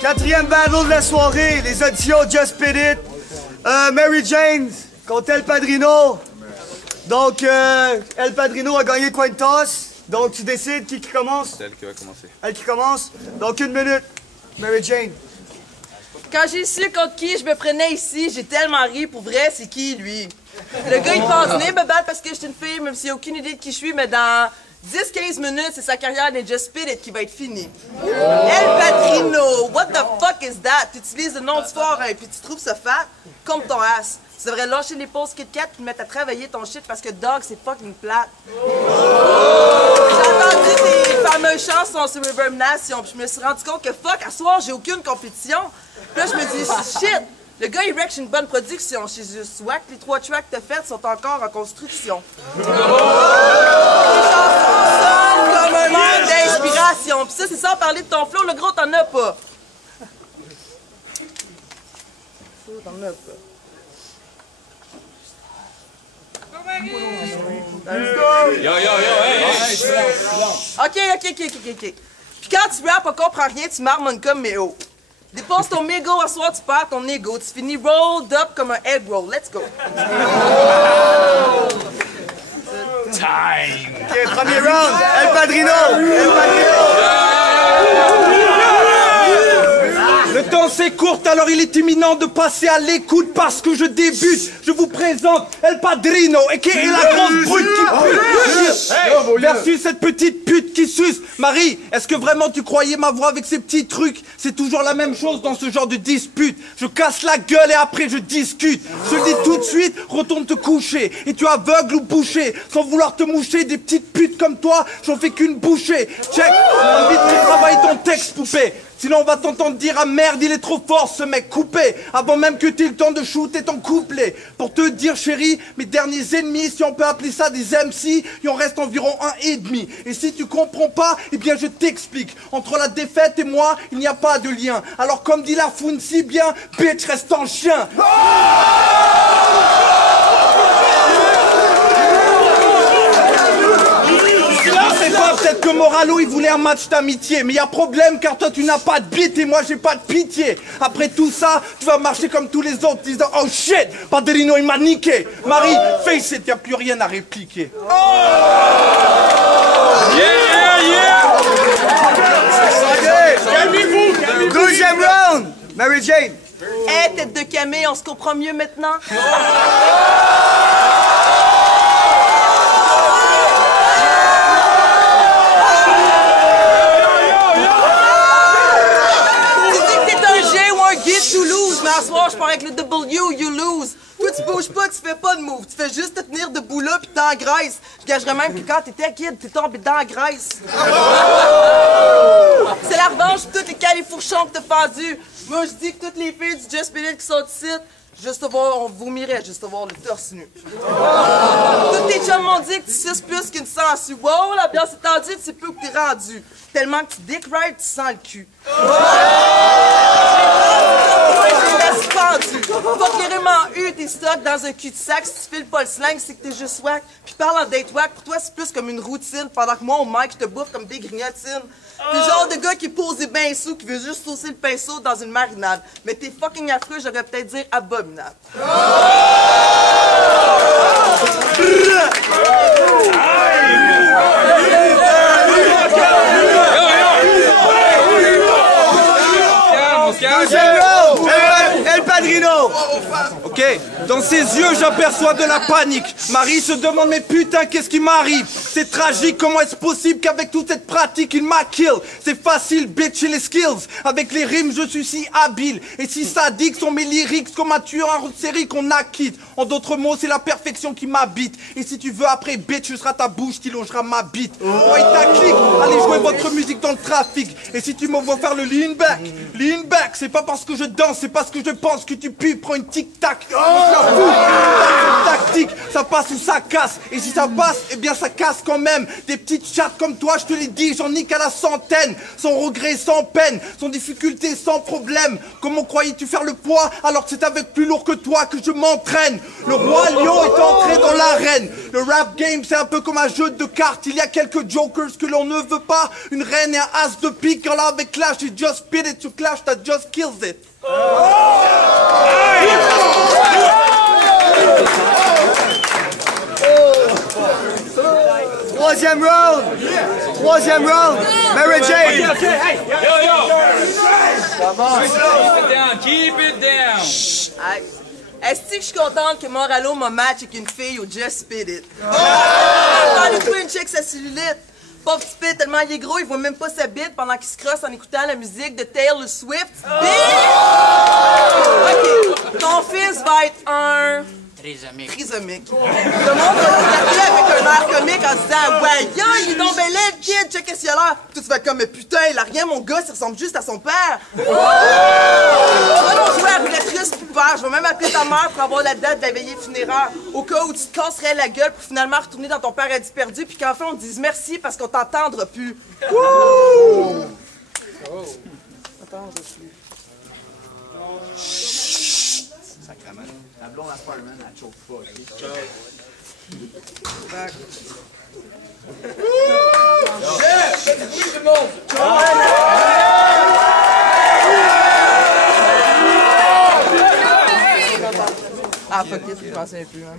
Quatrième battle de la soirée, les auditions Just Spit It. Mary Jane contre El Padrino. Donc, El Padrino a gagné coin de toss. Donc, tu décides qui commence? C'est elle qui va commencer. Elle qui commence. Donc, 1 minute. Mary Jane. Quand j'ai su contre qui je me prenais ici, j'ai tellement ri. Pour vrai, c'est qui, lui? Le gars, il pense venir me battre parce que je suis une fille, même s'il n'a aucune idée de qui je suis, mais dans 10-15 minutes, c'est sa carrière de Just Spit It qui va être finie. El Padrino, what the fuck is that? Tu utilises le nom du forain puis tu trouves ça fat? Comme ton ass. Tu devrais lâcher les pauses Kit Kat puis mettre à travailler ton shit parce que dog, c'est fucking plate. J'ai entendu tes fameuses chansons sur Reverb Nation puis je me suis rendu compte que fuck, à soir, j'ai aucune compétition. Puis là, je me dis, shit, le gars, il wreck une bonne production. Chez Just Wack, les 3 tracks que t'as faites sont encore en construction. Les chansons sonnent comme un manque d'inspiration. Pis ça, c'est sans parler de ton flow, le gros, t'en as pas. T'en as pas. Yo, hey! Ok. Puis quand tu rappes, on comprend rien, tu marmonnes comme méo. Dépose ton mégot, à soir, tu perds ton ego. Tu finis rolled up comme un egg roll. Let's go. Time! Ok, premier round. El Padrino. Le temps s'écourte, alors il est imminent de passer à l'écoute parce que je débute. Je vous présente El Padrino, aka la grosse brute qui pue. Versus cette petite pute qui suce. Marie, est-ce que vraiment tu croyais ma voix avec ces petits trucs? C'est toujours la même chose dans ce genre de dispute. Je casse la gueule et après je discute. Je te dis tout de suite, retourne te coucher. Et tu aveugles ou bouché, sans vouloir te moucher. Des petites putes comme toi, j'en fais qu'une bouchée. Check, invite de travailler ton texte, poupée. Sinon on va t'entendre dire ah merde il est trop fort ce mec coupé avant même que tu aies le temps de shooter ton couplet. Pour te dire chérie, mes derniers ennemis, si on peut appeler ça des MC, il en reste environ 1,5. Et si tu comprends pas, eh bien je t'explique. Entre la défaite et moi, il n'y a pas de lien. Alors comme dit la Foun si bien, bitch reste en chien. Peut-être que Moralo il voulait un match d'amitié, mais y a problème car toi tu n'as pas de bite et moi j'ai pas de pitié. Après tout ça, tu vas marcher comme tous les autres disant oh shit, Padrino il m'a niqué. Marie, face it, y a plus rien à répliquer. Oh! Yeah! Calmez-vous! Deuxième round! Mary Jane! Hey, tête de camé, on se comprend mieux maintenant? Mais à soir, je pars avec le W, you lose. Toi, tu bouges pas, tu fais pas de move. Tu fais juste te tenir debout là pis t'engraisses. Je gagerais même que quand t'étais kid, t'es tombé dans la graisse. C'est la revanche pis tous les califourchons que t'as fendus. Moi, je dis que toutes les filles du Just Spit It qui sont ici, juste à voir, on vomirait juste à voir le torse nu. Tous tes chums m'ont dit que tu suces plus qu'une sangsue. Wow, la bière s'est tendue, tu sais plus où t'es rendu. Tellement que tu dick ride, tu sens le cul. Fuck carrément t'es stock dans un cul-de-sac. Si tu files pas le slang, c'est que t'es juste wack. Puis parle en date wack, pour toi c'est plus comme une routine. Pendant que moi au mic, je te bouffe comme des grignotines. T'es le genre de gars qui pose des bains sous, qui veut juste saucer le pinceau dans une marinade. Mais t'es fucking affreux, j'aurais peut-être dire abominable. El Padrino! Ok, dans ses yeux j'aperçois de la panique. Marie se demande mais putain qu'est-ce qui m'arrive? C'est tragique, comment est-ce possible qu'avec toute cette pratique il m'a kill? C'est facile, bitch, et les skills. Avec les rimes, je suis si habile. Et si sadique sont mes lyrics comme un tueur en série qu'on acquitte. En d'autres mots, c'est la perfection qui m'habite. Et si tu veux après, bitch, ce sera ta bouche qui logera ma bite. Ouais, ta clique, allez jouer votre musique dans le trafic. Et si tu me vois faire le lean back, c'est pas parce que je danse, c'est parce que je pense que tu pues, prends une tic-tac. Tactique, ça passe ou ça casse. Et si ça passe, eh bien ça casse quand même. Des petites chattes comme toi, je te l'ai dit, j'en nique à la centaine. Sans regret, sans peine, sans difficulté, sans problème. Comment croyais-tu faire le poids alors que c'est avec plus lourd que toi que je m'entraîne? Le roi lion est entré dans l'arène. Le rap game, c'est un peu comme un jeu de cartes. Il y a quelques jokers que l'on ne veut pas. Une reine et un as de pique. Quand là avec Clash, tu just spit it, tu clash, t'as just kills it. Troisième round. Troisième round. Mary Jane. Yo, yo. Keep it down, keep it down. Est-ce que je suis contente que Moralo m'a match avec une fille au Just Spit It? Attends, le Twin check sa cellulite. Pauvre petit pit, tellement il est gros, il voit même pas sa bite pendant qu'il se crosse en écoutant la musique de Taylor Swift. Ok, ton fils va être un... Trisomique. Le monde va le regarder avec un air comique en disant « Ouais, yo, il est donc bel aide, kid, check qu'est-ce qu'il a l'air. » Tout tu vas être comme « Mais putain, il a rien, mon gars, il ressemble juste à son père. » On va jouer à roulette russe plus peur. Je vais même appeler ta mère pour avoir la date de la veillée funéraire. Au cas où tu te casserais la gueule pour finalement retourner dans ton père à disperdu puis qu'enfin on te dise merci parce qu'on t'entendra plus. Wouh! Attends, je suis... Sacrement. La blonde à Spider-Man, elle choke pas, ok? Ah, fuck it, je pensais plus, hein.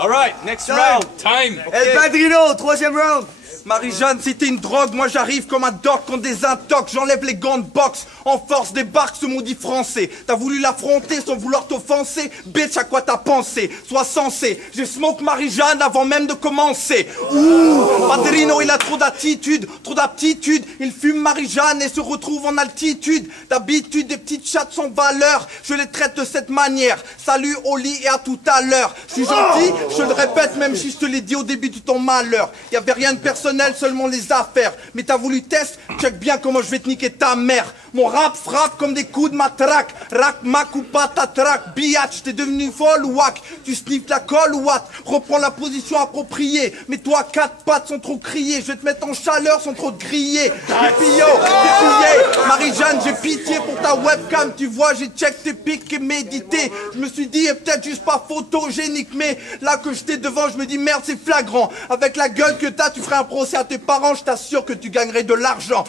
Alright, next round. Time. El Padrino, troisième round. Marie-Jeanne, c'était une drogue, moi j'arrive comme un doc contre des intox, j'enlève les gants de boxe, en force débarque ce maudit français. T'as voulu l'affronter sans vouloir t'offenser, bitch à quoi t'as pensé? Sois sensé, j'ai smoke Marie-Jeanne avant même de commencer. Ouh, Padrino il a trop d'attitude, trop d'aptitude, il fume Marie-Jeanne et se retrouve en altitude. D'habitude des petites chattes sans valeur, je les traite de cette manière. Salut au lit et à tout à l'heure. Je suis gentil, je te le répète même si je te l'ai dit au début de ton malheur. Y'avait rien de personnel, seulement les affaires. Mais t'as voulu test, check bien comment je vais te niquer ta mère. Mon rap frappe comme des coups de matraque. Rack, mac ou patatrac. Biatch, t'es devenu folle ou wack? Tu sniffes la colle ou what? Reprends la position appropriée. Mais toi, 4 pattes sans trop crier. Je vais te mettre en chaleur sans trop te griller. Dépillé. Marie-Jeanne, j'ai pitié pour ta webcam. Tu vois, j'ai check tes pics et médité. Je me suis dit, peut-être juste pas photogénique. Mais là que j'étais devant, je me dis, merde, c'est flagrant. Avec la gueule que t'as, tu ferais un procès à tes parents. Je t'assure que tu gagnerais de l'argent.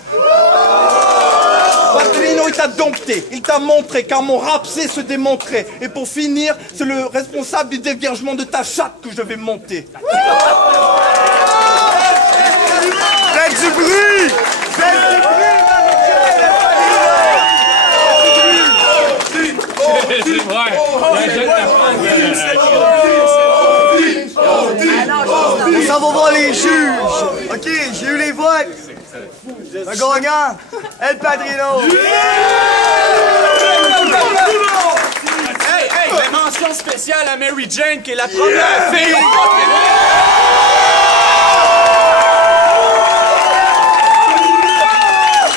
Padrino, il t'a dompté, il t'a montré, car mon rap sait se démontrer. Et pour finir, c'est le responsable du déviergement de ta chatte que je vais monter. Faites du bruit! Faites du bruit, on s'en va voir les juges. OK, j'ai eu les votes. Le gagnant, El Padrino. Hey, hey, la mention spéciale à Mary Jane, qui est la première fille au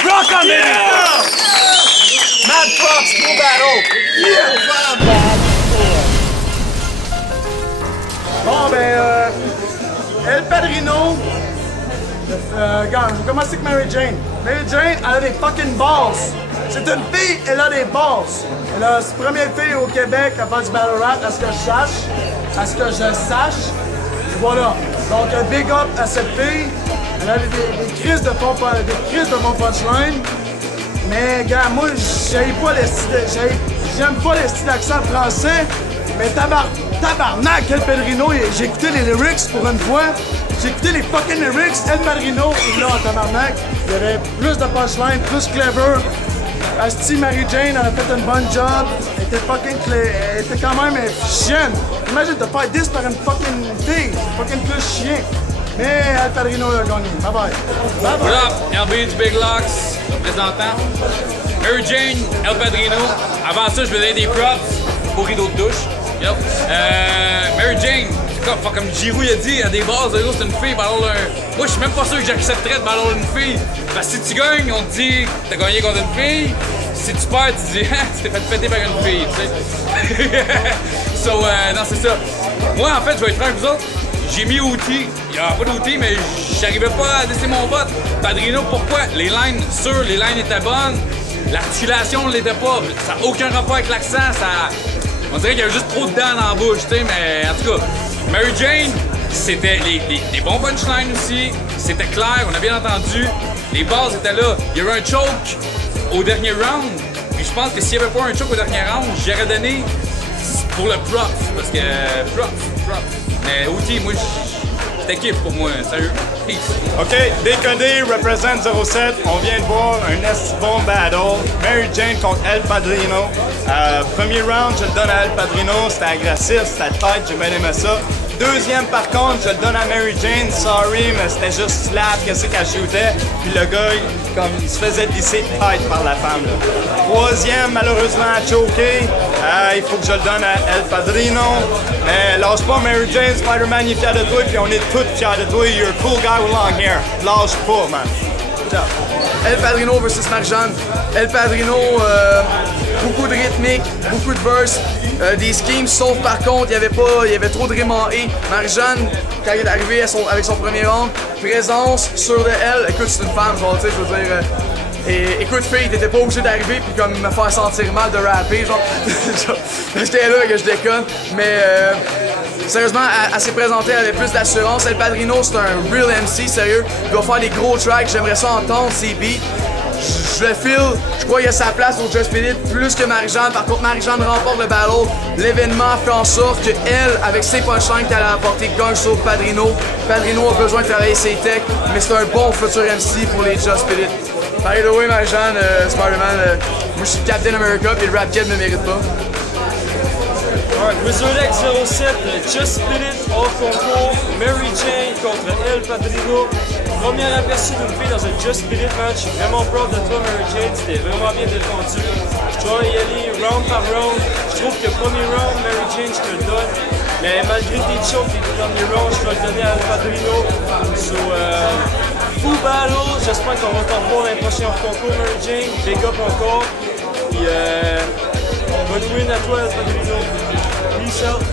Rock on it! Mad Fox, Pro Battle! Bon, ben, El Padrino. Regarde, je vais commencer avec Mary Jane. Mary Jane, elle a des fucking balls. C'est une fille, elle a des balls. Elle a la première fille au Québec à faire du battle rap, à ce que je sache. À ce que je sache. Et voilà. Donc, un big up à cette fille. Elle a des crises de bon punchline. Mais, gars, moi, j'aime pas les styles d'accent français. Mais tabarnak, El Padrino, j'ai écouté les lyrics pour une fois. J'ai écouté les fucking lyrics, El Padrino, et là, en tabarnak, il y avait plus de punchline, plus clever. Asti, Mary Jane, elle a fait un bon job. Elle était fucking elle était quand même chienne. Imagine de faire 10 par une fucking fille, fucking plus chien. Mais El Padrino a gagné. Bye bye. Bye What bye. up? LB du Big Locks, représentant. Mary Jane, El Padrino. Avant ça, je vais donner des props au rideau de douche. Yep. Mary Jane, comme Giroud a dit, à des bases, c'est une fille. Moi, je suis même pas sûr que j'accepterais de battre une fille. Parce que si tu gagnes, on te dit que t'as gagné contre une fille. Si tu perds, tu dis, tu t'es fait péter par une fille, tu sais. Non, c'est ça. Moi, en fait, je vais être franc avec vous autres. J'ai mis outil. Il n'y a pas d'outil, mais j'arrivais pas à laisser mon vote. Padrino, pourquoi? Les lines, les lines étaient bonnes. L'articulation ne l'était pas. Ça n'a aucun rapport avec l'accent. On dirait qu'il y avait juste trop de dents dans la bouche, tu sais, mais en tout cas. Mary Jane, c'était des bons punchlines aussi. C'était clair, on a bien entendu. Les bases étaient là. Il y a eu un choke au dernier round. Puis je pense que s'il n'y avait pas un choke au dernier round, j'aurais donné pour le props. Parce que props. Mais outil, moi, c'était kiff pour moi, sérieux. Peace. OK, DKD représente 07. On vient de voir un bon battle. Mary Jane contre El Padrino. Premier round, je le donne à El Padrino. C'était agressif, c'était tight, j'ai bien aimé ça. Deuxième, par contre, je le donne à Mary Jane. Sorry, mais c'était juste slap, qu'est-ce qu'elle shootait. Puis le gars, il se faisait lisser tight par la femme. Là. Troisième, malheureusement, choqué. Il faut que je le donne à El Padrino. Mais lâche pas, Mary Jane. Spider-Man, il est fier de toi. Puis on est tous fiers de toi. You're a cool guy with long hair. Lâche pas, man. El Padrino versus Marc-Jeanne. El Padrino, beaucoup de rythmique, beaucoup de verse, des schemes, sauf par contre, il y avait trop de rimes en et. Marc-Jeanne, quand il est arrivé avec son premier round, présence sur le L, écoute, c'est une femme, genre, tu sais, je veux dire. Et écoute, fille, t'étais pas obligé d'arriver puis comme me faire sentir mal de rapper, genre. J'étais là que je déconne, mais sérieusement, elle s'est présentée avec plus d'assurance. El Padrino, c'est un real MC, sérieux. Il doit faire des gros tracks, j'aimerais ça entendre ses beats. Je le file, je crois qu'il y a sa place au Just Spit It plus que Marie-Jeanne. Par contre, Marie-Jeanne remporte le battle. L'événement fait en sorte que elle, avec ses punchlines qu'elle a apporté, gagne sur Padrino. Padrino a besoin de travailler ses techs, mais c'est un bon futur MC pour les Just Spit It. By the way, Marie-Jeanne, Spider-Man, moi je suis Captain America puis le rap kid me mérite pas. Alright, Wizardex 07, Just Spit It, hors concours, Mary Jane contre El Padrino. Premier aperçu d'une fille dans un Just Spit It match. Je suis vraiment proud de toi, Mary Jane, c'était vraiment bien défendu. Je dois y aller round par round. Je trouve que premier round, Mary Jane, je te le donne. Mais malgré tes chokes des premiers rounds, je dois le donner à El Padrino. So, full battle, j'espère qu'on va t'en revoir l'année prochaine hors concours, Mary Jane. Big up encore. Puis, bonne win à toi, El Padrino. Peace out.